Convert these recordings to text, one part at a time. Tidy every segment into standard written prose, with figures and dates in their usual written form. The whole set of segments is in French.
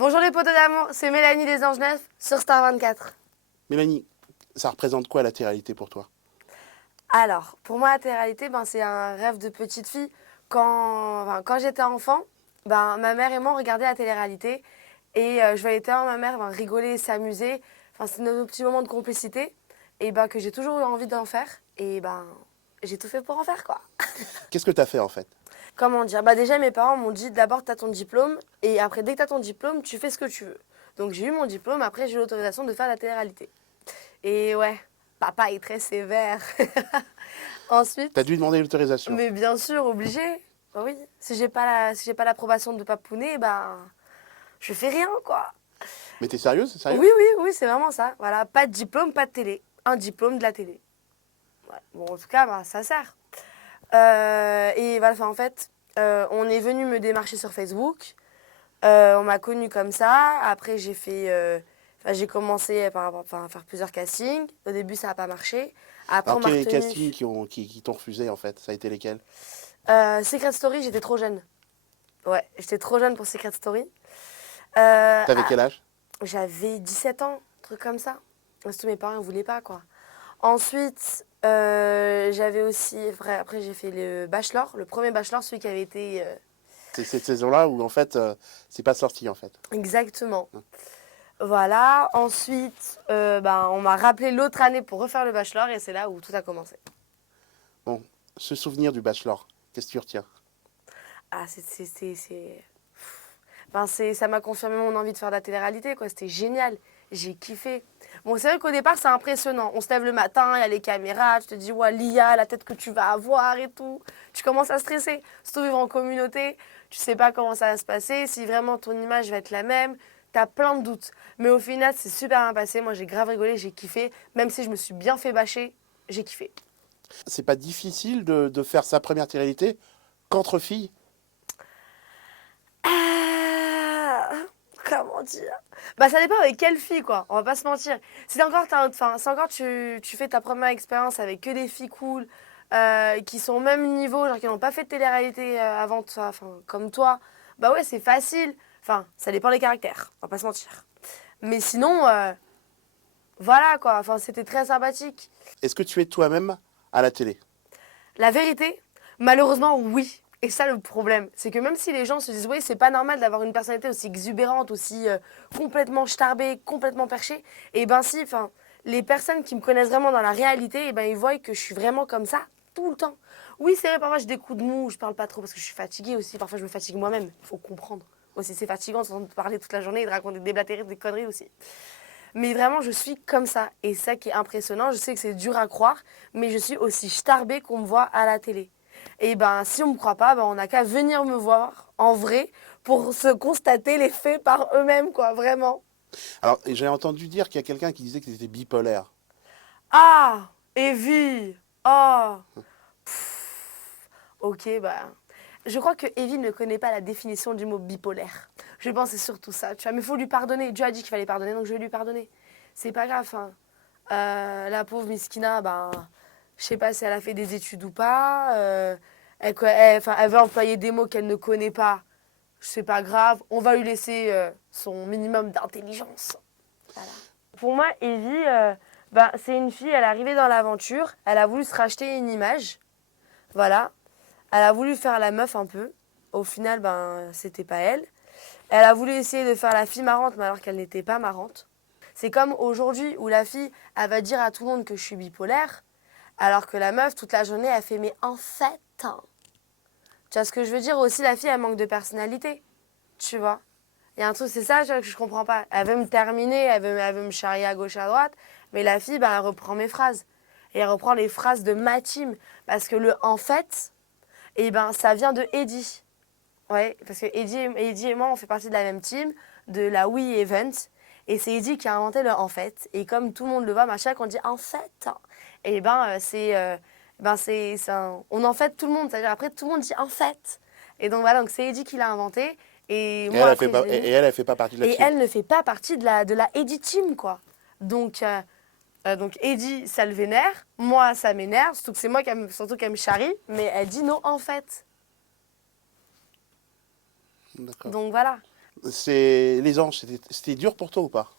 Bonjour les potos d'amour, c'est Mélanie des Anges Neufs sur Star 24. Mélanie, ça représente quoi la télé-réalité pour toi? Alors, pour moi, la télé-réalité, c'est un rêve de petite fille. Quand j'étais enfant, ma mère et moi, on regardait la télé-réalité et je voyais tellement ma mère rigoler, s'amuser. C'est nos petits moments de complicité et que j'ai toujours eu envie d'en faire et j'ai tout fait pour en faire quoi. Qu'est-ce que tu as fait en fait? Comment dire? Déjà, mes parents m'ont dit d'abord, tu as ton diplôme et après, dès que tu as ton diplôme, tu fais ce que tu veux. Donc, j'ai eu mon diplôme, après, j'ai eu l'autorisation de faire la télé-réalité. Et ouais, papa est très sévère. Tu as Ensuite, dû demander l'autorisation. mais bien sûr, obligé. Bah oui, si j'ai pas l'approbation de Papounet, je fais rien, quoi. Mais t'es sérieuse? C'est sérieux? Oui, oui, oui, c'est vraiment ça. Voilà, pas de diplôme, pas de télé. Un diplôme de la télé. Ouais. Bon, en tout cas, ça sert. Et voilà, en fait, on est venu me démarcher sur Facebook. On m'a connue comme ça. Après, j'ai commencé à faire plusieurs castings. Au début, ça n'a pas marché. Après, on Alors m'a quels retenue. castings qui t'ont refusé en fait? Ça a été lesquels? Secret Story, j'étais trop jeune. Ouais, j'étais trop jeune pour Secret Story. T'avais quel âge? J'avais 17 ans, un truc comme ça. Surtout mes parents ne voulaient pas, quoi. Ensuite, j'avais aussi... Après, j'ai fait le Bachelor, le premier Bachelor, celui qui avait été... C'est cette saison-là où en fait c'est pas sorti en fait. Exactement. Voilà. Ensuite, on m'a rappelé l'autre année pour refaire le Bachelor et c'est là où tout a commencé. Bon, ce souvenir du bachelor, qu'est-ce que tu retiens? Ah, ça m'a confirmé mon envie de faire de la télé-réalité, quoi. C'était génial. J'ai kiffé. Bon, c'est vrai qu'au départ, c'est impressionnant. On se lève le matin, il y a les caméras, tu te dis, ouais, l'IA, la tête que tu vas avoir et tout. Tu commences à stresser. Surtout vivre en communauté, tu sais pas comment ça va se passer, si vraiment ton image va être la même. T'as plein de doutes. Mais au final, c'est super bien passé. Moi, j'ai grave rigolé, j'ai kiffé. Même si je me suis bien fait bâcher, j'ai kiffé. C'est pas difficile de faire sa première télé-réalité qu'entre filles? Ah, comment dire? Ça dépend avec quelle fille, quoi. On va pas se mentir. Si encore tu fais ta première expérience avec que des filles cool, qui sont au même niveau, genre qui n'ont pas fait de télé-réalité avant toi, comme toi, bah ouais, c'est facile. Ça dépend des caractères, on va pas se mentir. Mais sinon, voilà, quoi. C'était très sympathique. Est-ce que tu es toi-même à la télé? La vérité, malheureusement, oui. Et ça, le problème, c'est que même si les gens se disent, oui, c'est pas normal d'avoir une personnalité aussi exubérante, aussi complètement starbée, complètement perchée, et si, les personnes qui me connaissent vraiment dans la réalité, ils voient que je suis vraiment comme ça tout le temps. Oui, c'est vrai, parfois j'ai des coups de mou, je parle pas trop parce que je suis fatiguée aussi, parfois je me fatigue moi-même, il faut comprendre. Aussi, c'est fatigant de parler toute la journée et de raconter des blatteries, des conneries aussi. Mais vraiment, je suis comme ça. Et ça qui est impressionnant, je sais que c'est dur à croire, mais je suis aussi starbée qu'on me voit à la télé. Et si on ne me croit pas, on n'a qu'à venir me voir en vrai pour se constater les faits par eux-mêmes, quoi, vraiment. Alors j'ai entendu dire qu'il y a quelqu'un qui disait que tu étais bipolaire. Ah, Evie. Oh, ok, je crois que Evie ne connaît pas la définition du mot bipolaire. Je pense que c'est surtout ça, tu vois. Mais il faut lui pardonner. Dieu a dit qu'il fallait pardonner, donc je vais lui pardonner. C'est pas grave, hein. La pauvre Miskina, je sais pas si elle a fait des études ou pas. Elle veut employer des mots qu'elle ne connaît pas. C'est pas grave. On va lui laisser son minimum d'intelligence. Voilà. Pour moi, Evie, c'est une fille, elle est arrivée dans l'aventure. Elle a voulu se racheter une image. Voilà. Elle a voulu faire la meuf un peu. Au final, c'était pas elle. Elle a voulu essayer de faire la fille marrante, mais alors qu'elle n'était pas marrante. C'est comme aujourd'hui où la fille, elle va dire à tout le monde que je suis bipolaire, alors que la meuf, toute la journée, elle fait mais en fait, hein. Tu vois ce que je veux dire? Aussi, la fille, elle manque de personnalité. Tu vois? Il y a un truc, c'est ça, tu vois, que je comprends pas. Elle veut me terminer, elle veut me charrier à gauche, à droite, mais la fille, elle reprend mes phrases. Et elle reprend les phrases de ma team. Parce que le en fait, ça vient de Eddie. Ouais, parce que Eddie et moi, on fait partie de la même team, de la Wii Event. Et c'est Eddie qui a inventé le en fait. Et comme tout le monde le voit, chaque on dit en fait. Et on en fait tout le monde. C'est-à-dire après, tout le monde dit en fait. Et donc voilà, donc c'est Eddie qui l'a inventé. Et Et moi, elle, après, je l'ai mis. elle fait pas partie de la Et team. elle ne fait pas partie de la Eddie team, quoi. Donc Eddie, ça le vénère. Moi, ça m'énerve. Surtout que c'est moi surtout qu'elle me charrie. Mais elle dit non, en fait. D'accord. Donc voilà. Les anges, c'était dur pour toi ou pas?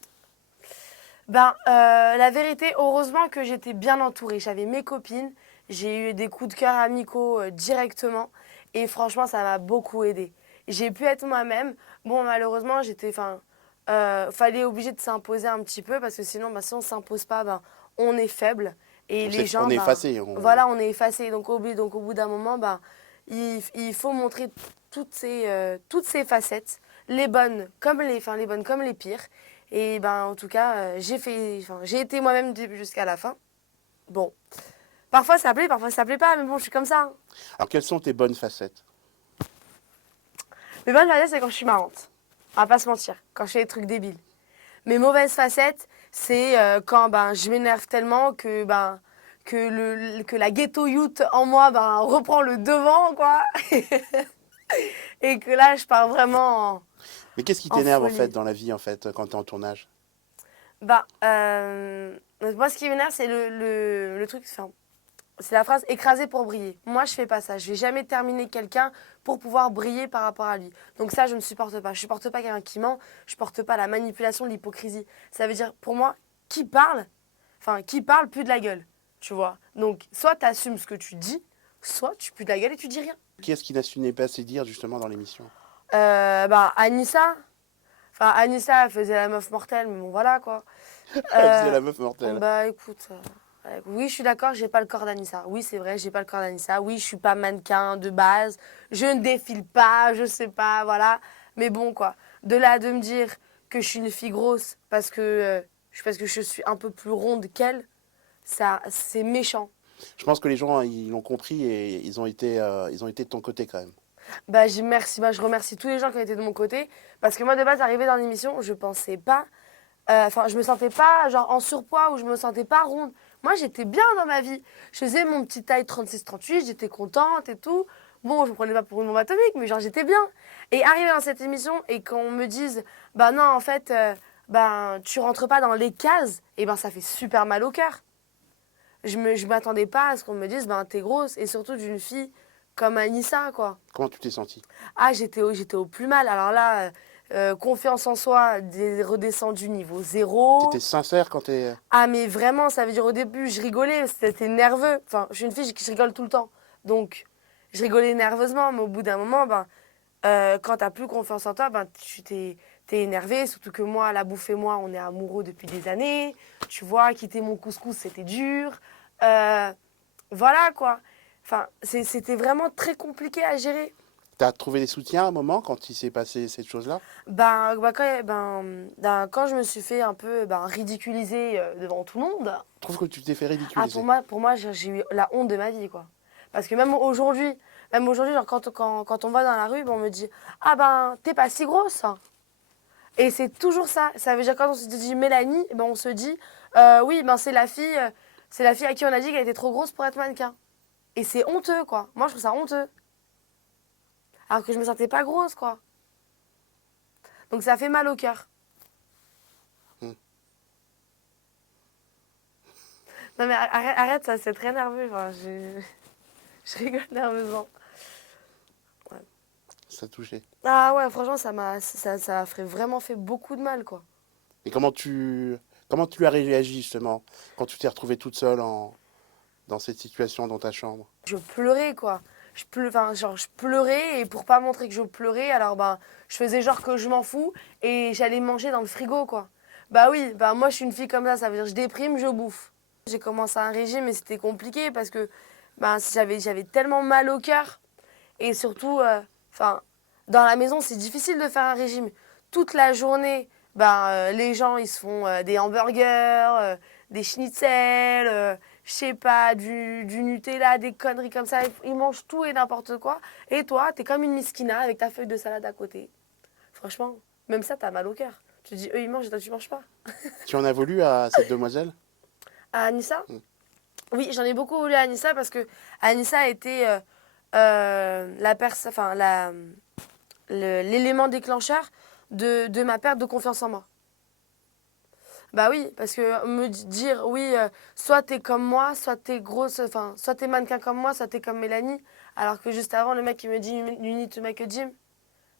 La vérité, heureusement que j'étais bien entourée. J'avais mes copines, j'ai eu des coups de cœur amicaux directement et franchement, ça m'a beaucoup aidé. J'ai pu être moi-même. Bon, malheureusement, fallait obligé de s'imposer un petit peu parce que sinon, si on s'impose pas, on est faible et les On gens, est effacé. voilà, on est effacé. Donc au bout d'un moment, il faut montrer toutes ces facettes, les bonnes les bonnes comme les pires. Et en tout cas, j'ai été moi-même du début jusqu'à la fin. Bon, parfois ça plaît pas, mais bon, je suis comme ça, hein. Alors, quelles sont tes bonnes facettes? Mes bonnes facettes, c'est quand je suis marrante. On va pas se mentir, quand je fais des trucs débiles. Mes mauvaises facettes, c'est quand je m'énerve tellement que la ghetto youth en moi reprend le devant, quoi. Et que là, je pars vraiment Mais qu'est-ce qui en t'énerve en fait folie. dans la vie en fait quand t'es en tournage? Moi, ce qui m'énerve, c'est le truc, enfin, c'est la phrase écraser pour briller. Moi, je fais pas ça. Je vais jamais terminer quelqu'un pour pouvoir briller par rapport à lui. Donc ça, je ne supporte pas. Je supporte pas quelqu'un qui ment. Je supporte pas la manipulation, l'hypocrisie. Ça veut dire, pour moi, qui parle, pue de la gueule. Tu vois. Donc, soit tu assumes ce que tu dis, soit tu pues de la gueule et tu dis rien. Qui est-ce qui n'assumait pas assez dire justement dans l'émission? Anissa. Enfin, Anissa, elle faisait la meuf mortelle, mais bon, voilà, quoi. Elle faisait Euh, la meuf mortelle. Écoute, oui, je suis d'accord, j'ai pas le corps d'Anissa. Oui, c'est vrai, j'ai pas le corps d'Anissa. Oui, je suis pas mannequin de base. Je ne défile pas, je sais pas, voilà. Mais bon, quoi. De là à de me dire que je suis une fille grosse parce que je suis un peu plus ronde qu'elle, ça, c'est méchant. Je pense que les gens ils l'ont compris et ils ont été de ton côté quand même. Merci, je remercie tous les gens qui ont été de mon côté. Parce que moi, de base, arrivé dans l'émission, je pensais pas. Je me sentais pas genre en surpoids ou je me sentais pas ronde. Moi, j'étais bien dans ma vie. Je faisais mon petit taille 36-38, j'étais contente et tout. Bon, je me prenais pas pour une bombe atomique, mais genre j'étais bien. Et arriver dans cette émission et qu'on me dise, non, en fait, tu rentres pas dans les cases, et ça fait super mal au cœur. Je m'attendais pas à ce qu'on me dise, t'es grosse, et surtout d'une fille comme Anissa, quoi. Comment tu t'es senti? Ah, j'étais au plus mal. Alors là, confiance en soi redescendue niveau zéro. T'étais sincère quand t'es... Ah, mais vraiment, ça veut dire au début, je rigolais, c'était nerveux. Enfin, je suis une fille qui rigole tout le temps. Donc, je rigolais nerveusement, mais au bout d'un moment, quand t'as plus confiance en toi, t'es énervé. Surtout que moi, la bouffe et moi, on est amoureux depuis des années. Tu vois, quitter mon couscous, c'était dur. Euh, voilà, quoi. Enfin, c'était vraiment très compliqué à gérer. T'as trouvé des soutiens à un moment quand il s'est passé cette chose-là? Quand je me suis fait un peu ridiculiser devant tout le monde, Je trouve que tu t'es fait ah, ridiculiser. pour moi j'ai eu la honte de ma vie, quoi. Parce que même aujourd'hui genre, quand on va dans la rue, on me dit ah t'es pas si grosse, hein. Et c'est toujours ça. Ça veut dire quand on se dit Mélanie, on se dit oui, c'est la fille à qui on a dit qu'elle était trop grosse pour être mannequin. Et c'est honteux, quoi. Moi, je trouve ça honteux. Alors que je me sentais pas grosse, quoi. Donc ça fait mal au cœur. Hmm. Non mais arrête, ça c'est très nerveux. Enfin, je rigole nerveusement. Ouais. Ça t'a touché. Ah ouais, franchement, ça a vraiment fait beaucoup de mal, quoi. Et comment tu as réagi justement quand tu t'es retrouvée toute seule dans cette situation dans ta chambre? Je pleurais, quoi. Je pleurais et pour pas montrer que je pleurais, alors je faisais genre que je m'en fous et j'allais manger dans le frigo, quoi. Bah oui, moi je suis une fille comme ça veut dire je déprime, je bouffe. J'ai commencé un régime et c'était compliqué parce que j'avais tellement mal au cœur et surtout, dans la maison c'est difficile de faire un régime. Toute la journée, les gens ils se font des hamburgers, des schnitzels, je sais pas, du Nutella, des conneries comme ça. Ils mangent tout et n'importe quoi. Et toi, t'es comme une miskina avec ta feuille de salade à côté. Franchement, même ça, t'as mal au cœur. Tu te dis, eux, ils mangent et toi, tu manges pas. Tu en as voulu à cette demoiselle? À Anissa? Hmm. Oui, j'en ai beaucoup voulu à Anissa parce que Anissa a été l'élément déclencheur de ma perte de confiance en moi. Bah oui, parce que me dire, oui, soit t'es comme moi, soit t'es grosse, soit t'es mannequin comme moi, soit t'es comme Mélanie. Alors que juste avant, le mec, il me dit, you need to make a gym.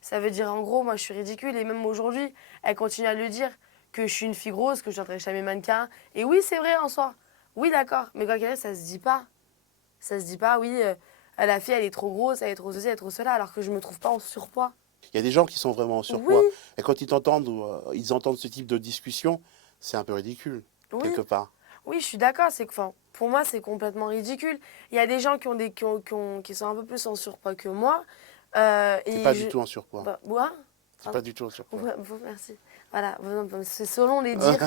Ça veut dire en gros, moi je suis ridicule. Et même aujourd'hui, elle continue à le dire que je suis une fille grosse, que je n'entrerai jamais mannequin. Et oui, c'est vrai en soi. Oui, d'accord. Mais quoi qu'il arrive, ça se dit pas. Ça se dit pas, oui, la fille elle est trop grosse, elle est trop ceci, elle est trop cela, alors que je me trouve pas en surpoids. Il y a des gens qui sont vraiment en Oui, surpoids. Et quand ils t'entendent, ou, ils entendent ce type de discussion, c'est un peu ridicule, oui, quelque part. oui, je suis d'accord. C'est que, enfin, pour moi, c'est complètement ridicule. Il y a des gens qui sont un peu plus en surpoids que moi. C'est Et pas je. du tout en surpoids. Bah, ouais. C'est Ah, pas du tout en surpoids. merci. Voilà, c'est selon les dires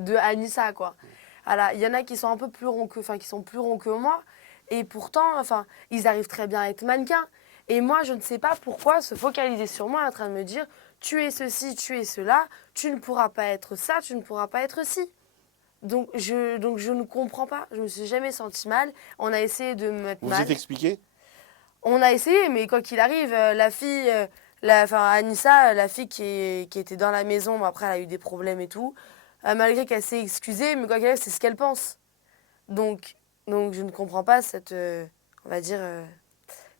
de Anissa, quoi. Voilà, il y en a qui sont un peu plus ronds que, enfin, qui sont plus ronds que moi, et pourtant, enfin, ils arrivent très bien à être mannequins. Et moi, je ne sais pas pourquoi se focaliser sur moi en train de me dire, tu es ceci, tu es cela, tu ne pourras pas être ça, tu ne pourras pas être ci. Donc je ne comprends pas. Je me suis jamais sentie mal. On a essayé de me mettre Vous vous mal. êtes expliqué? On a essayé, mais quoi qu'il arrive, la fille, enfin Anissa, la fille qui était dans la maison, bon, après elle a eu des problèmes et tout, malgré qu'elle s'est excusée, mais quoi qu'il arrive, c'est ce qu'elle pense. Donc, donc je ne comprends pas cette, on va dire,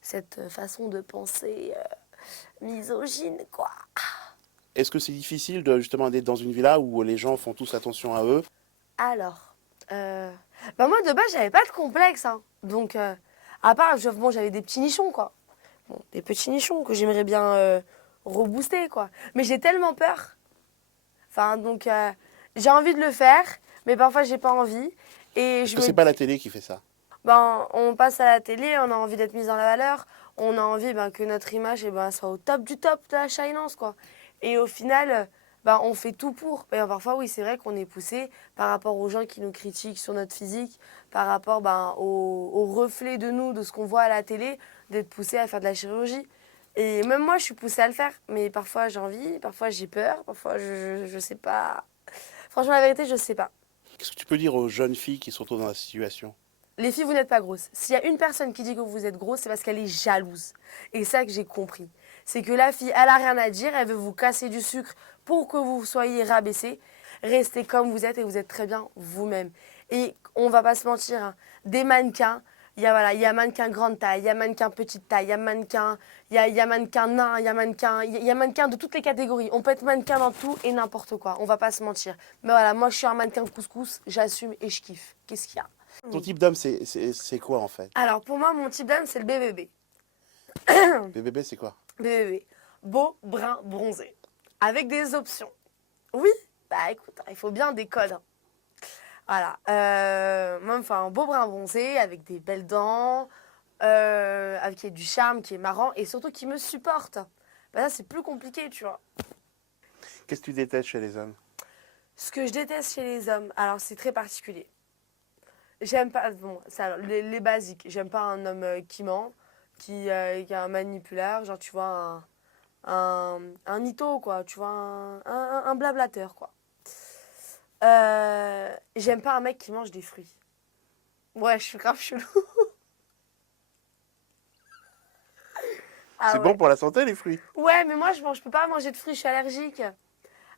cette façon de penser misogyne, quoi. Est-ce que c'est difficile de justement d'être dans une villa où les gens font tous attention à eux? Alors, bah moi de base, j'avais pas de complexe, hein. Donc, à part, bon, j'avais des petits nichons, quoi. Bon, des petits nichons que j'aimerais bien rebooster, quoi. Mais j'ai tellement peur. Enfin, donc, j'ai envie de le faire, mais parfois, j'ai pas envie. Et Est-ce je que me c'est pas la dis, télé qui fait ça? ben, on passe à la télé, on a envie d'être mis en la valeur, on a envie ben, que notre image eh ben, soit au top du top de la shinance, quoi. Et au final, ben, on fait tout pour. Et parfois, oui, c'est vrai qu'on est poussé par rapport aux gens qui nous critiquent sur notre physique, par rapport ben, au reflet de nous, de ce qu'on voit à la télé, d'être poussé à faire de la chirurgie. Et même moi, je suis poussée à le faire. Mais parfois, j'ai envie, parfois, j'ai peur, parfois, je sais pas. Franchement, la vérité, je sais pas. Qu'est-ce que tu peux dire aux jeunes filles qui se retrouvent dans la situation? Les filles, vous n'êtes pas grosses. S'il y a une personne qui dit que vous êtes grosse, c'est parce qu'elle est jalouse. Et c'est ça que j'ai compris. C'est que la fille, elle a rien à dire, elle veut vous casser du sucre pour que vous soyez rabaissé. Restez comme vous êtes et vous êtes très bien vous-même. Et on va pas se mentir, hein, des mannequins, il y a mannequin grande taille, il y a mannequin petite taille, il y a mannequin nain, il y a mannequin de toutes les catégories. On peut être mannequin dans tout et n'importe quoi. On va pas se mentir. Mais voilà, moi je suis un mannequin couscous, j'assume et je kiffe. Qu'est-ce qu'il y a? Ton type d'homme, c'est quoi en fait? Alors, pour moi, mon type d'âme, c'est le BBB. Le bébé, c'est quoi? BBB. Beau, brun, bronzé. Avec des options. Oui, bah écoute, il faut bien des codes, hein. Voilà. Moi, enfin, un beau brun bronzé, avec des belles dents, avec qui a du charme, qui est marrant, et surtout qui me supporte. Bah ça, c'est plus compliqué, tu vois. Qu'est-ce que tu détestes chez les hommes? Ce que je déteste chez les hommes, alors c'est très particulier. J'aime pas, bon, ça, les basiques. J'aime pas un homme qui ment, qui est un manipulateur, genre, tu vois, un mytho, quoi, tu vois, un blablateur, quoi. J'aime pas un mec qui mange des fruits. Ouais, je suis grave chelou. Ah C'est bon ouais. pour la santé, les fruits? Ouais, mais moi, je peux pas manger de fruits, je suis allergique.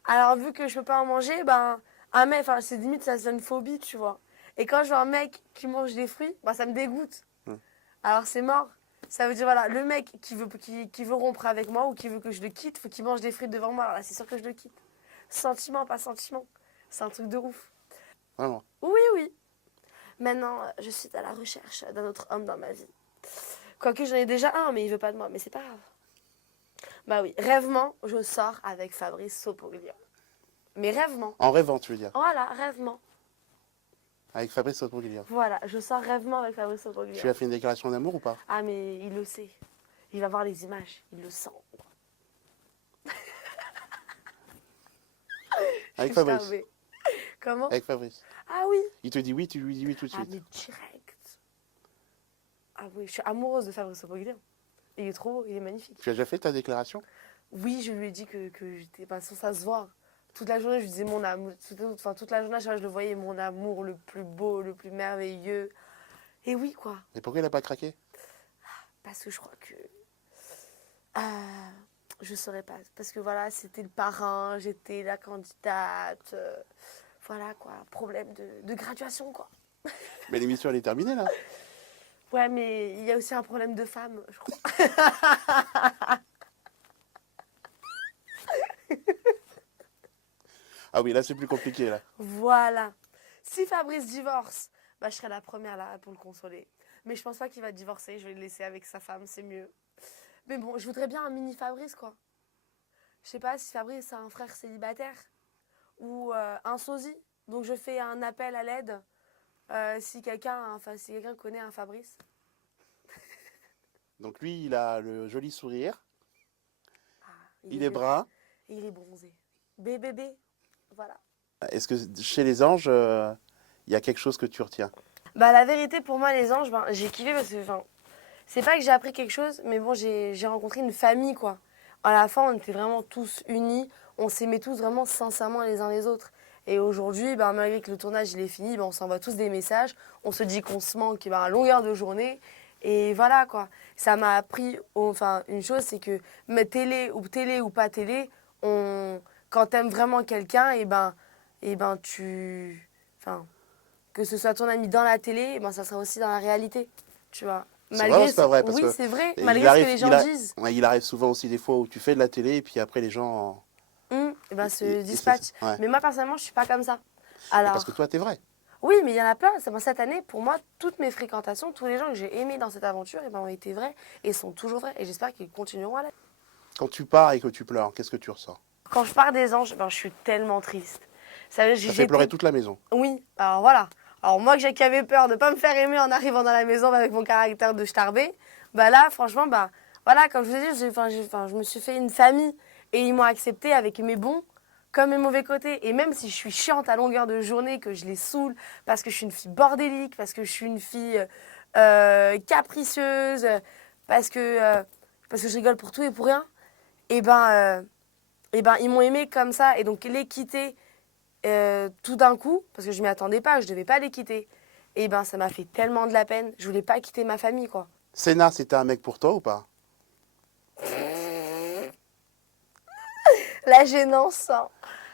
Alors, vu que je peux pas en manger, ben, un mec, enfin, c'est limite, ça c'est une phobie, tu vois. Et quand je vois un mec qui mange des fruits, bah, ça me dégoûte. Hmm. Alors, c'est mort. Ça veut dire, voilà, le mec qui veut rompre avec moi ou qui veut que je le quitte, faut qu'il mange des fruits devant moi. Alors là, c'est sûr que je le quitte. Sentiment, pas sentiment. C'est un truc de ouf. Vraiment. Oui, oui. Maintenant, je suis à la recherche d'un autre homme dans ma vie. Quoique j'en ai déjà un, mais il veut pas de moi. Mais c'est pas grave. Bah oui, rêvement, je sors avec Fabrice Sopoglion. Mais rêvement. En rêvant, tu veux dire? Voilà, rêvement. Avec Fabrice Ottolenghi. Voilà, je sors rêvement avec Fabrice Tu Sopoglion. lui as fait une déclaration d'amour ou pas? Ah, mais il le sait. Il va voir les images. Il le sent. Je Avec suis Fabrice. charmée. Comment? Avec Fabrice. Ah oui. Il te dit oui, tu lui dis oui tout de Ah, suite. mais direct. Ah oui, je suis amoureuse de Fabrice Sopoglion. Il est trop beau, il est magnifique. Tu as déjà fait ta déclaration? Oui, je lui ai dit que j'étais pas sans ça se voir. Toute la journée, je lui disais mon amour. Enfin, toute la journée, à chaque fois, je le voyais, mon amour le plus beau, le plus merveilleux. Et oui, quoi. Et pourquoi il n'a pas craqué? Parce que je crois que. Je saurais pas. Parce que voilà, c'était le parrain, j'étais la candidate. Voilà, quoi. Problème de graduation, quoi. Mais l'émission, elle est terminée là. Ouais, mais il y a aussi un problème de femme, je crois. Ah oui, là, c'est plus compliqué, là. Voilà. Si Fabrice divorce, bah, je serai la première là pour le consoler. Mais je pense pas qu'il va divorcer, je vais le laisser avec sa femme, c'est mieux. Mais bon, je voudrais bien un mini Fabrice, quoi. Je sais pas si Fabrice a un frère célibataire ou un sosie. Donc je fais un appel à l'aide si quelqu'un connaît un Fabrice. Donc lui, il a le joli sourire, Ah, il est brun. il est bronzé. Bébé, voilà. Est-ce que chez les anges, il y a quelque chose que tu retiens? Bah la vérité pour moi les anges, ben, j'ai kiffé parce que enfin, c'est pas que j'ai appris quelque chose, mais bon j'ai rencontré une famille quoi. À la fin on était vraiment tous unis, on s'aimait tous vraiment sincèrement les uns les autres. Et aujourd'hui, ben, malgré que le tournage il est fini, ben, on s'envoie tous des messages, on se dit qu'on se manque ben, à longueur de journée. Et voilà quoi. Ça m'a appris enfin une chose, c'est que mais télé ou pas télé, quand t'aimes vraiment quelqu'un, et ben tu, enfin que ce soit ton ami dans la télé, eh ben ça sera aussi dans la réalité, tu vois. C'est vrai ou c'est pas vrai? Parce Oui, que c'est vrai, il malgré ce que arrive, les gens disent. ouais, il arrive souvent aussi des fois où tu fais de la télé et puis après les gens. Et ben se C'est ça. dispatchent. Ouais. Mais moi personnellement, je suis pas comme ça. Mais parce que Alors, toi, t'es vrai. oui, mais il y en a plein. Cette année, pour moi, toutes mes fréquentations, tous les gens que j'ai aimés dans cette aventure, eh ben, ont été vrais et sont toujours vrais. Et j'espère qu'ils continueront à l'être. Quand tu pars et que tu pleures, qu'est-ce que tu ressens? Quand je pars des anges, ben, je suis tellement triste. Ça, Ça fait pleurer toute la maison. Oui, alors voilà. Alors moi qui avais peur de pas me faire aimer en arrivant dans la maison avec mon caractère de starbé, bah là franchement bah voilà comme je vous ai dit, je me suis fait une famille et ils m'ont accepté avec mes bons comme mes mauvais côtés. Et même si je suis chiante à longueur de journée, que je les saoule parce que je suis une fille bordélique, parce que je suis une fille capricieuse, parce que, euh, parce que je rigole pour tout et pour rien, et ben ils m'ont aimé comme ça. Et donc les quitter tout d'un coup, parce que je m'y attendais pas, je devais pas les quitter. Et ben ça m'a fait tellement de la peine. Je voulais pas quitter ma famille, quoi. Senna, c'était un mec pour toi ou pas? La gênance, hein.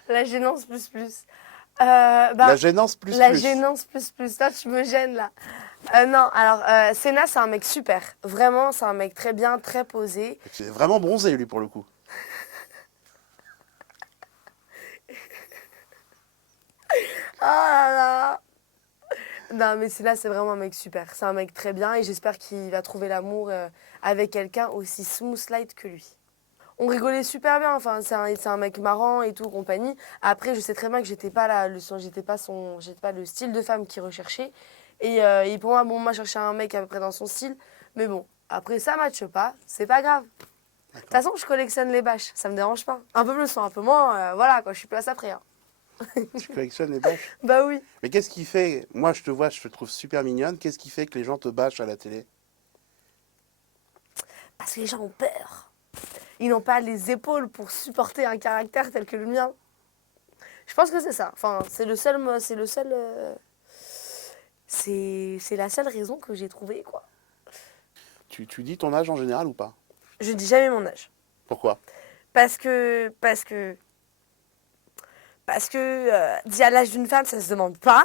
La gênance plus plus. La gênance plus la plus. gênance plus plus. Toi, tu me gênes là. Non, alors Senna, c'est un mec super. Vraiment, c'est un mec très bien, très posé. C'est vraiment bronzé lui pour le coup. Ah là là. Non, mais Senna, c'est vraiment un mec super. C'est un mec très bien et j'espère qu'il va trouver l'amour avec quelqu'un aussi smooth light que lui. On rigolait super bien, enfin c'est un mec marrant et tout compagnie. Après je sais très bien que j'étais pas le style de femme qu'il recherchait et pour moi bon moi je cherchais un mec à peu près dans son style, mais bon après ça matche pas, c'est pas grave. De toute façon je collectionne les bâches, ça me dérange pas. Un peu plus, un peu moins, voilà quoi, je suis place après. Hein. Tu collectionnes les bâches. Bah oui. Mais qu'est-ce qui fait, moi je te vois, je te trouve super mignonne, qu'est-ce qui fait que les gens te bâchent à la télé? Parce que les gens ont peur. Ils n'ont pas les épaules pour supporter un caractère tel que le mien. Je pense que c'est ça. Enfin, c'est la seule raison que j'ai trouvée, quoi. Tu dis ton âge en général ou pas? Je dis jamais mon âge. Pourquoi? Parce que, dire l'âge d'une femme, ça se demande pas.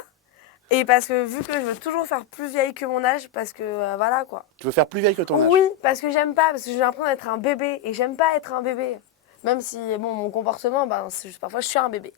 Et parce que vu que je veux toujours faire plus vieille que mon âge, parce que voilà quoi. Tu veux faire plus vieille que ton âge? Oui, parce que j'aime pas, parce que j'ai l'impression d'être un bébé et j'aime pas être un bébé. Même si bon, mon comportement, ben, c'est juste parfois je suis un bébé.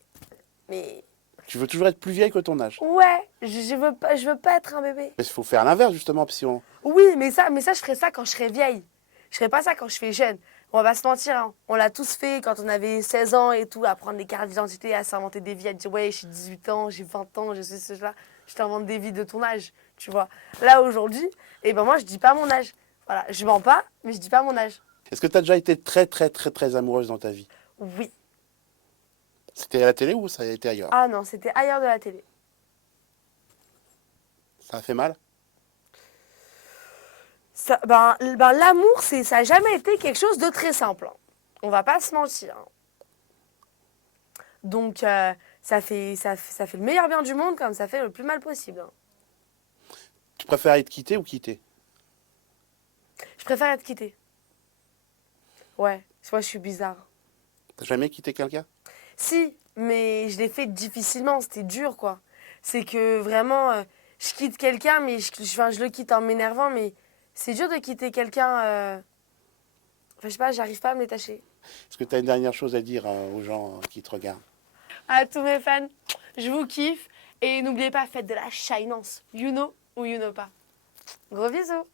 Mais Tu veux toujours être plus vieille que ton âge? ouais, je veux pas être un bébé. Mais il faut faire l'inverse justement, si on... Oui, mais ça, je ferais ça quand je serais vieille. Je ferais pas ça quand je serais jeune. On va pas se mentir, hein. On l'a tous fait quand on avait 16 ans et tout, à prendre des cartes d'identité, à s'inventer des vies, à dire ouais, j'ai 18 ans, j'ai 20 ans, je sais cela. Je t'invente des vies de ton âge, tu vois. Là, aujourd'hui, eh ben moi, je dis pas mon âge. Voilà, je mens pas, mais je dis pas mon âge. Est-ce que tu as déjà été très très très très amoureuse dans ta vie? Oui. C'était à la télé ou ça a été ailleurs? Ah non, c'était ailleurs de la télé. Ça a fait mal? L'amour, ça a jamais été quelque chose de très simple. Hein. On va pas se mentir. Hein. Donc, ça fait le meilleur bien du monde comme ça fait le plus mal possible. Hein. Tu préfères être quitté ou quitter? Je préfère être quittée. Ouais, moi je suis bizarre. T'as jamais quitté quelqu'un? Si, mais je l'ai fait difficilement, c'était dur quoi. C'est que vraiment, je quitte quelqu'un, mais je le quitte en m'énervant, mais c'est dur de quitter quelqu'un. Enfin, je sais pas, j'arrive pas à me détacher. Est-ce que tu as une dernière chose à dire aux gens qui te regardent? À tous mes fans, je vous kiffe. Et n'oubliez pas, faites de la shinance. You know ou you know pas. Gros bisous.